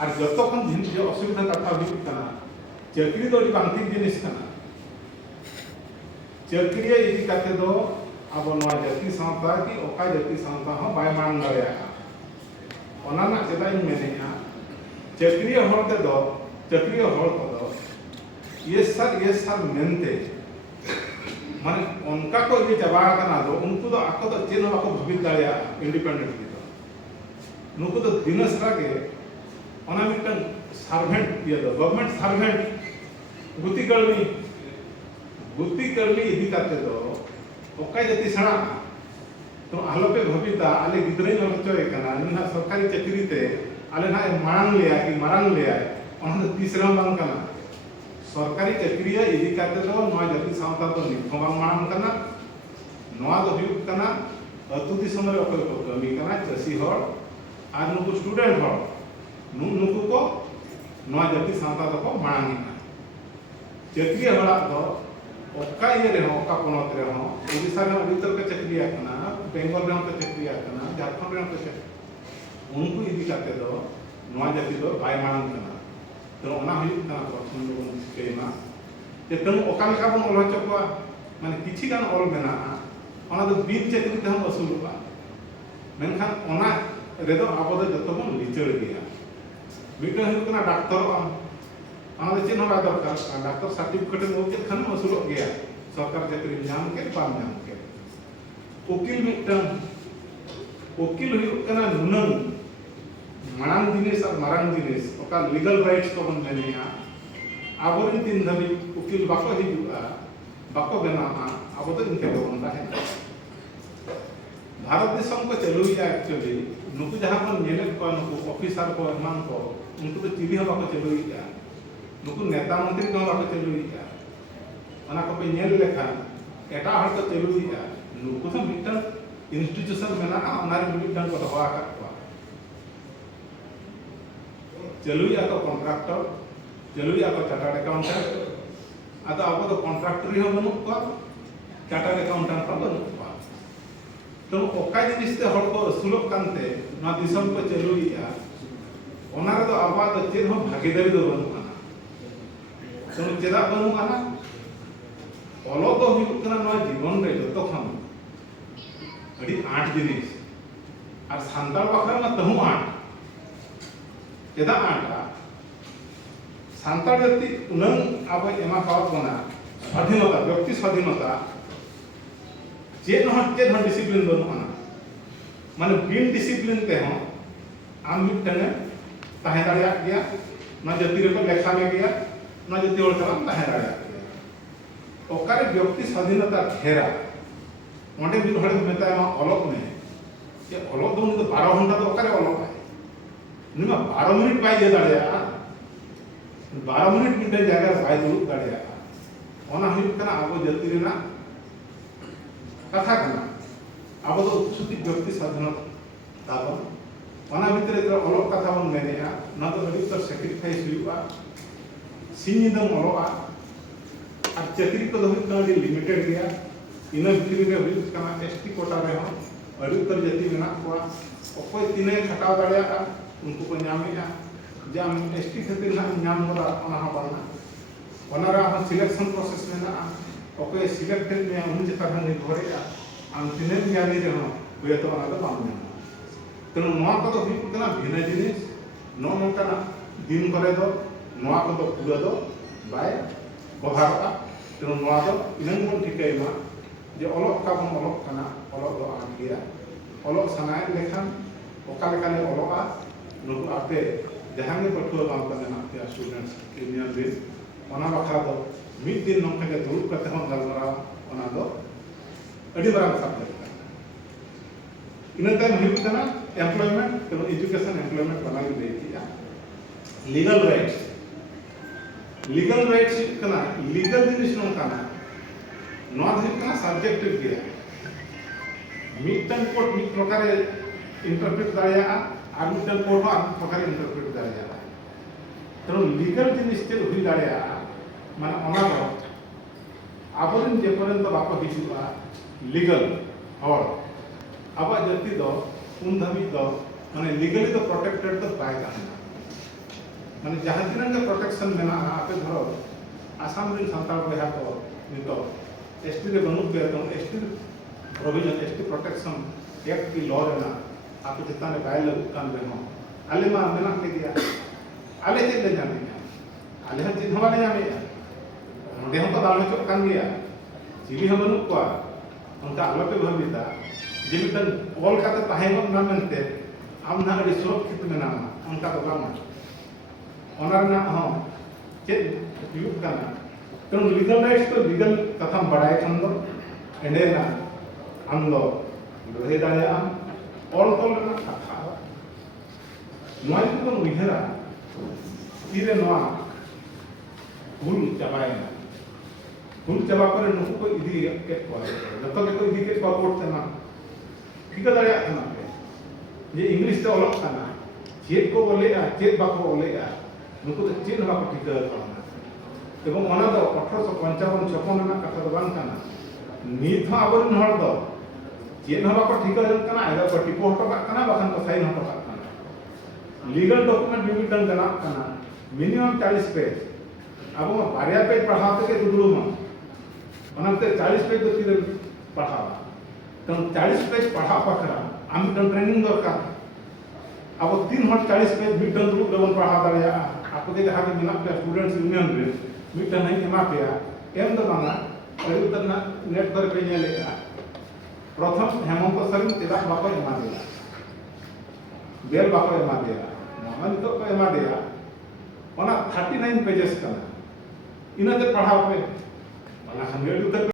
और जो असुविधा कथा हुआ चाकरी तो बांग ठीक जिनिस चाकरी इदी काते दो अब जाति सावता कि ओका जाति सावता हो बाय मांग दाड़ेया ओना ना चेदा इन मेनेया चाकरी हर ते दो चाकरी हर को दो ये सर मेनते माने उनका को ये चाबा कना दो उनको तो आको तो चेन बाको भवित दाड़ेया इंडिपेंडेंट की दो नुको तो दिनसरा के ओना मिटन सर्वेंट ये दो गवर्नमेंट सर्वेंट गुती करली इदी काते दो ओका जाति सड़ा तो आलोपे भविता आले गिद्रे नचोय कना ना सरकारी चाकरी ते आले ना मांग लिया कि मांग लिया ओना तो तीसरा बांग कना सरकारी चाकरी इदी काते दो नवा जाति सावता तो निथो बांग मांग कना नवा दो हुयुग कना अतु दिसम रे ओकय को कमी कना चासी हर आर नुकु स्टूडेंट हर नुकु को नवा जाति सावता तो को मांग चाकरी हड़ा दो ओका ये रे ओका पोनत रे हो ओडिसा रे अडितर के चाकरी आकना बेंगल रे के चाकरी आकना झारखंड रे के उनको इदी काते दो नवा जाति दो बाय मांग कना तो ओना हुयुग कना प्रश्न दो केमा जे तम ओका लेका बन ओल चकवा माने किछि गान ओल मेना ओना दो बिन चाकरी ते हम असुलुआ मेनखान ओना रे दो आबो दो जतो बन लिचड़ गया मिटन हुयुग कना डाक्टर चेन दरकार डाक्टर सर्टिफिकेट मोके खान असुल गया सरकार चाकरी नाम के बाम नाम के वकील मिटन वकील नुनंग मांग जिनिस और मारंग जिनिस ओका लीगल राइट्स को बन मेनेया आबोरिन तीन धबी वकील बाको हिजुआ बाको बनावा आबो तो इनके बन रहे भारत देशम को चलुया एक्चुअली नुकु जहां बन नेले को नुकु ऑफिसर को मान को उनको तो चिली हो बाको चलुया नुकु नेता मंत्री को बाको चलुया ओना को पे नेल लेखा एटा हर को चलुया नुकु तो मिटन इंस्टीट्यूशन मेना ओना रे मिटन को हवा का चलुया को कॉन्ट्रैक्टर चलुया को चार्टर्ड अकाउंटेंट आदा अब तो कॉन्ट्रैक्टर ही बनु को चार्टर्ड अकाउंटेंट को बनु को तो ओका जिनिस ते हर को सुलभ कांते ना दिसम को चलुया ओना रे तो आबा तो चेन हो भागीदारी दो बनु तो चेदा बनु आना ओलो तो हुयुग कना नवा जीवन रे जतो खन अडी आठ जिनिस और सांताल बाखरा मा तहु आठ चेदा आठा सांताल जाति उनंग आबो एमा पावत बना स्वाधीनता व्यक्ति स्वाधीनता चेन डिसिप्लिन बनु आना माने बिन डिसिप्लिन ते हो आम मिटने ताहे दाड़िया गया ना जाति रे को लेखा में गया ना जाति और चला ताहे दाड़िया ओकारे व्यक्ति स्वाधीनता घेरा ओंडे बिन हड़े मेता मा अलग में ये अलग दो तो 12 घंटा तो ओकारे अलग है निमा 12 मिनट पाई दे दाड़िया 12 मिनट मिटे जगह पाई दुरुब दाड़िया ओना हुयुग कना आबो जाति रेना कथा कना आबो तो उपसुति व्यक्ति स्वाधीनता ताबो ओना भितरे तो अलग कथा बन मेनेया ना तो अडी तो सैक्रिफाइस हुयुआ सिनिदम अलगा और चाकरी को हुयुग कना लिमिटेड गया इन भितरी रे हुयुग कना एसटी कोटा रे हो अडी उत्तर जाति मेना को ओकोय तिने खटाव दाड़िया उनको को नामेया जाम एसटी खातिर ना नाम मोरा ओना हा बाना ओना रा हम सिलेक्शन प्रोसेस मेना ओकोय सिलेक्टेड में उन जता हम निर्भरया आम तिने ज्ञानी रे हो हुए तो ओना तो बाम तेणु नवा को हुयुग कना भिन्न जिनिस नो नोकना दिन करे दो नवा को तो पूरा दो बाय बहारता तेणु नवा दो इनन बन ठिकायमा जे अलग का बन अलग कना अलग दो आन गया अलग सनाय लेखान ओका लेखाने अलगा नुकु आपे जहां के पठुआ बाम कने ना ते स्टूडेंट्स यूनियन रे ओना बखरा दो मिड दिन नोका के दुरुब कते हम गलमरा ओना दो अडी बराम सब्जेक्ट इन टाइम हुयुग कना एम्प्लॉयमेंट तो एजुकेशन एम्प्लॉयमेंट बना के देतिया लीगल राइट्स कना लीगल जिनिस नो कना नोआ हुयुग कना सब्जेक्टिव गया मिटन कोर्ट मिट प्रकार इंटरप्रेट दाड़िया और मिटन कोर्ट आर प्रकार इंटरप्रेट दाड़िया तो लीगल जिनिस ते हुई दाड़िया माने ओना दो आबोरिन जे पर्यंत बाको हिजुआ लीगल और आबा जाति दो उन धाबी दो माने लीगली तो प्रोटेक्टेड तो बाय कहना माने जहाँ तीन के प्रोटेक्शन मेना आपे धरो आसाम रे संताल बहा को नितो एसटी रे बनू पे तो एसटी प्रोविजन एसटी प्रोटेक्शन एक की लॉ रेना आपे जिताने बाय लगु कान बेनो आले मा मेना के दिया आले चेक ले जाने आले हर चीज हमारे जाने ओंडे हम तो दाल चोक कान गया चिली हम बनू को उनका आलो पे भविता जे मिटन ऑल का ताहेमन ना मेनते आम ना अडी सुरक्षित मेना उनका तो गामा ओनरना हो चेक यूज करना तो लीगल राइट्स तो लीगल कथा बढ़ाए खन दो एंडे ना हम दो लोहे दाया ऑल तो ना कथा नॉय तो उइहरा तीरे नवा भूल चाबाए भूल चाबा पर नुकु को इदी के को जतो के को इदी के को कोर्ट से ना ठीक दाया ना ये इंग्लिश से अलग करना चेक को बोले चेक बाको बोले नुकु तो चेक बाको ठीक करना एवं ओना दो 1855 56 ना कथा बांग करना नीत हो आबरन हर दो चेक बाको ठीक करना एदा को टिपो हटो करना बखन को साइन हटो करना लीगल डॉक्यूमेंट मिमिटन करना मिनिमम 40 पेज अब बारिया पेज पढ़ाते के दुदुरु में ओनाते 40 पेज तो फिर पढ़ावा तो 40 पेज पढ़ा पखरा आम ट्रेनिंग दरकार अब 3 हट 40 पेज मिटन दुदुरु लेवन पढ़ा दाया आपको के जहां मेना पे स्टूडेंट्स यूनियन रे मिटन नहीं एमा पे एम दो बांगा अरे उतना नेट पर पे नेलेगा प्रथम हेमंत सोरेन चेदा बाको एमा दिया बेल बाको एमा दिया नामन तो को एमा दिया ओना 39 पेजेस कना इनाते पढ़ाओ पे ओना 100 उत्तर